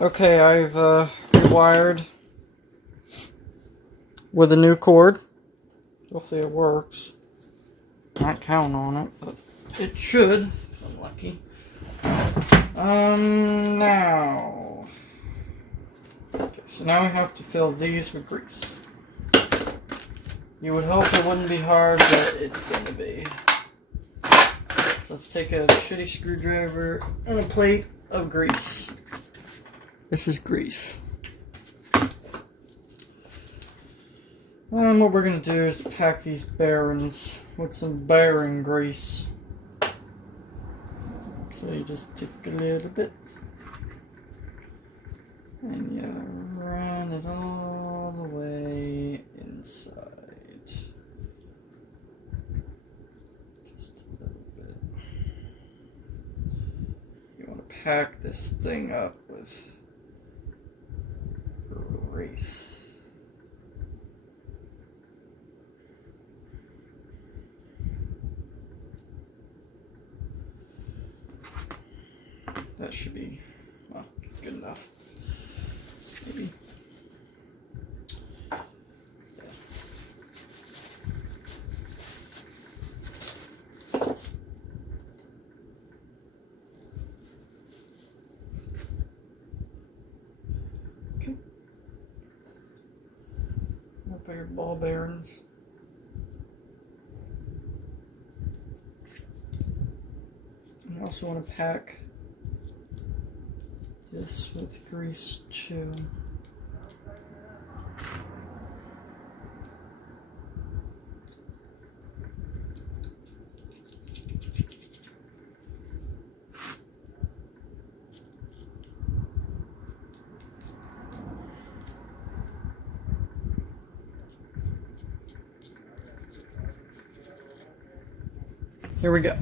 Okay, I've rewired with a new cord. Hopefully it works. Not counting on it, but it should. If I'm lucky. Now. Okay, so now we have to fill these with grease. You would hope it wouldn't be hard, but it's going to be. So let's take a shitty screwdriver and a plate of grease. This is grease. And what we're going to do is pack these bearings with some bearing grease. So you just take a little bit and you run it all the way inside. Just a little bit. You want to pack this thing up with grease. That should be, well, good enough. Maybe. Yeah. Okay. Up your ball bearings. And you also want to pack this with grease too. Here we go.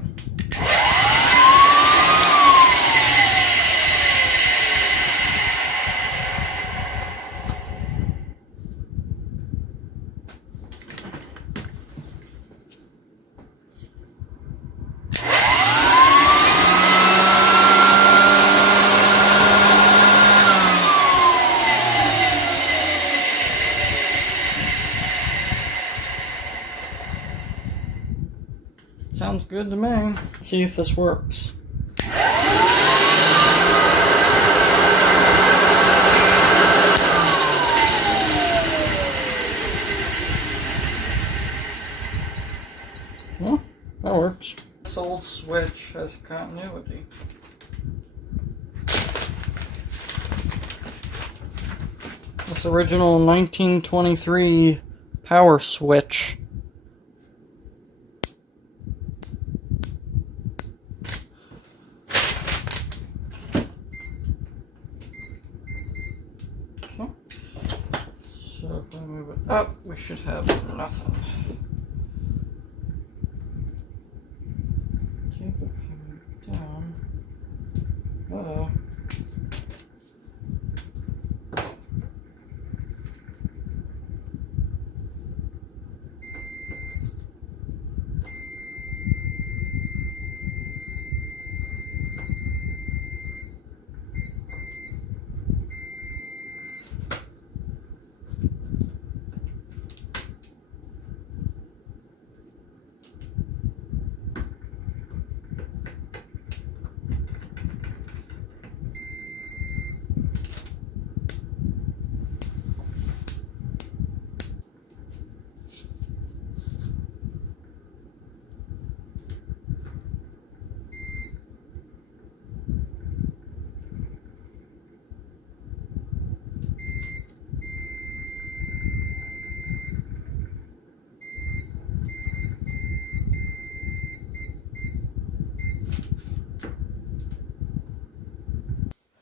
Sounds good to me. Let's see if this works. Well, that works. This old switch has continuity. This original 1923 power switch. So if I move it up, we should have nothing. Okay, but if I move it down, uh-oh.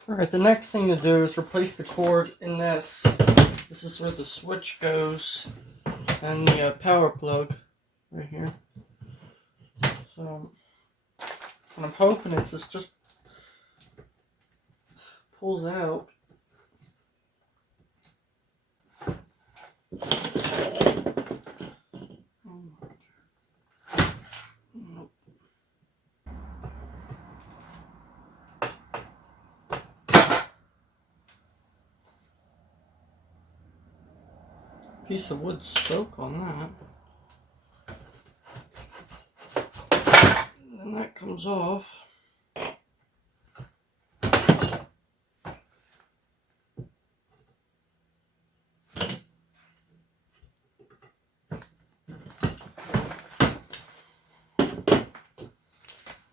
Alright, the next thing to do is replace the cord in this. This is where the switch goes and the power plug right here. So, what I'm hoping is this just pulls out. piece of wood spoke on that. And then that comes off.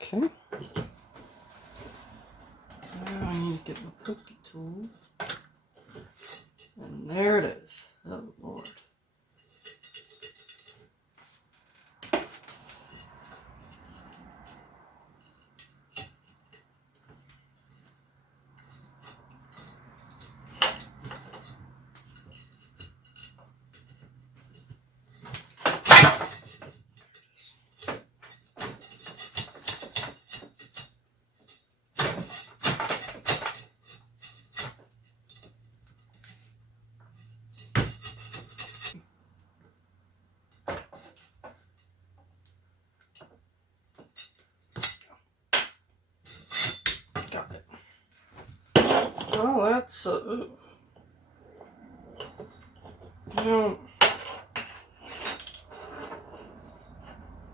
Okay. Now I need to get my pokey tool. And there it is. Oh, Lord. Got it. Well, that's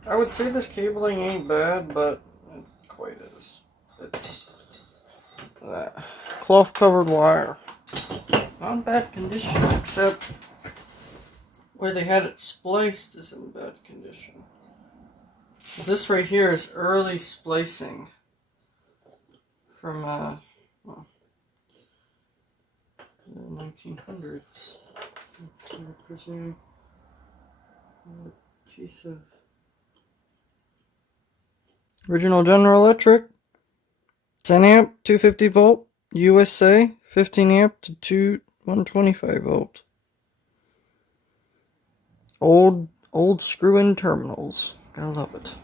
I would say this cabling ain't bad, but it quite is. It's that cloth covered wire. Not in bad condition, except where they had it spliced is in bad condition. This right here is early splicing from well, the 1900s. I presume a piece of original General Electric, 10 amp, 250 volt, USA, 15 amp to 125 volt. Old screw-in terminals. Gotta love it.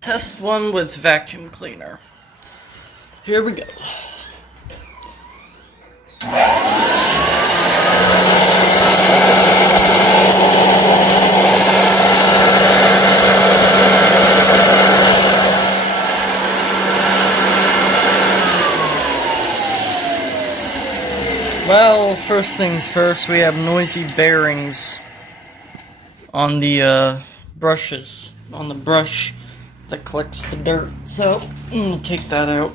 Test one with vacuum cleaner. Here we go. Well, first things first, we have noisy bearings on the brushes, on the brush that collects the dirt. So I'm gonna take that out,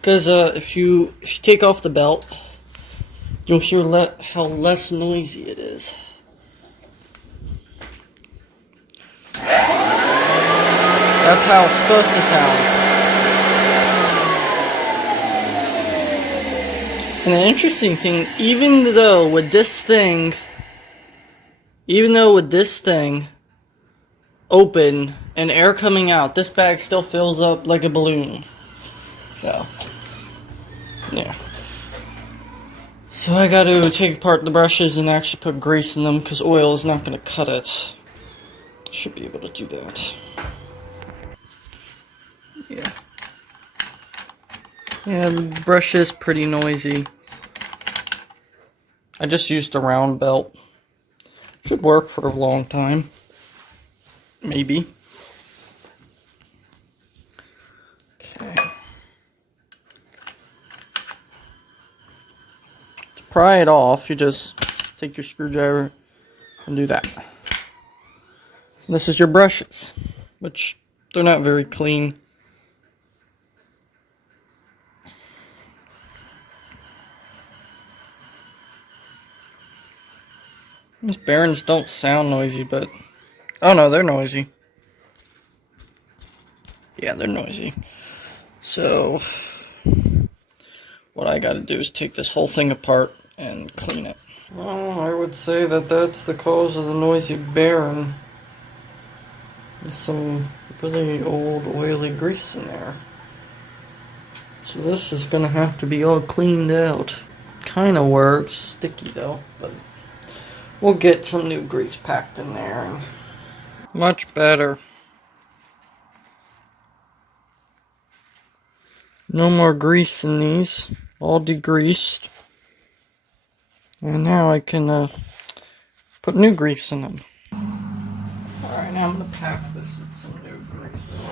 because if you take off the belt, you'll hear how less noisy it is. That's how it's supposed to sound. And the interesting thing, even though with this thing open and air coming out, this bag still fills up like a balloon. So, yeah. So I got to take apart the brushes and actually put grease in them, because oil is not going to cut it. Should be able to do that. Yeah. Yeah, the brush is pretty noisy. I just used a round belt. Should work for a long time. Maybe. Okay. To pry it off, you just take your screwdriver and do that. And this is your brushes, which they're not very clean. These bearings don't sound noisy, but... Oh no, they're noisy. Yeah, they're noisy. So, what I gotta do is take this whole thing apart and clean it. Well, I would say that that's the cause of the noisy bearing. There's some really old oily grease in there. So this is gonna have to be all cleaned out. Kinda works, sticky though, but we'll get some new grease packed in there. And much better. No more grease in these, all degreased. And now I can put new grease in them. Alright, now I'm gonna pack this with some new grease.